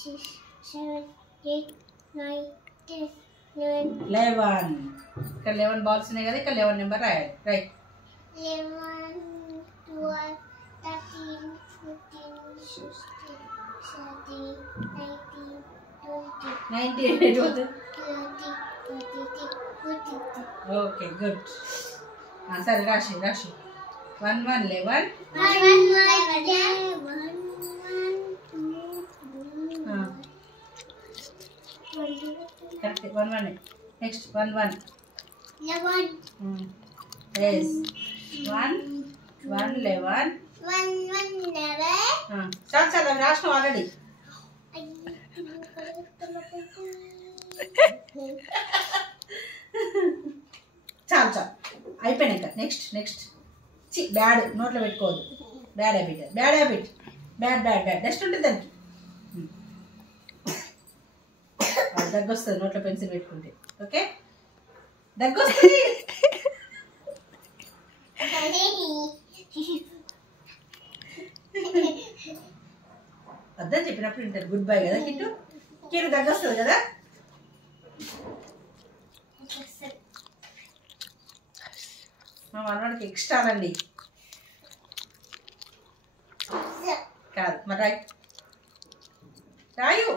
6, 7, 8, 9, 10, 11. 11. ఇక్కడ 11 balls ఉన్నాయి కదా, ఇక్కడ 11 నెంబర్ రాయాలి. రైట్. 11, 12, 13, 14, 16, 17, 18, 20. 19. 20, 22, 23. Okay, good. సరే రాశి 1 1 11. 1, 1, 2, కరెక్ట్. 1 1. నెక్స్ట్ 1 1. 11. Yes. 1 1 11. 1, 1, 11. చాలు అవి రాసినావు ఆల్రెడీ. చాలు అయిపోయినాక నెక్స్ట్ బ్యాడ్ నోట్లో పెట్టుకోవద్దు. బ్యాడ్ హ్యాబిట్ బ్యాడ్ నెక్స్ట్ ఉంటుంది దానికి. దగ్గు వస్తుంది నోట్లో పెన్సిల్ పెట్టుకుంటే. ఓకే, దగ్గు వస్తుంది. అర్థం చెప్పినప్పుడు వింటారు. గుడ్ బై కదా కిట్టు. దగ్గు వస్తుంది కదా. మా మనవాడికి ఎక్స్ట్రా అండి కాదు మరి రాయు.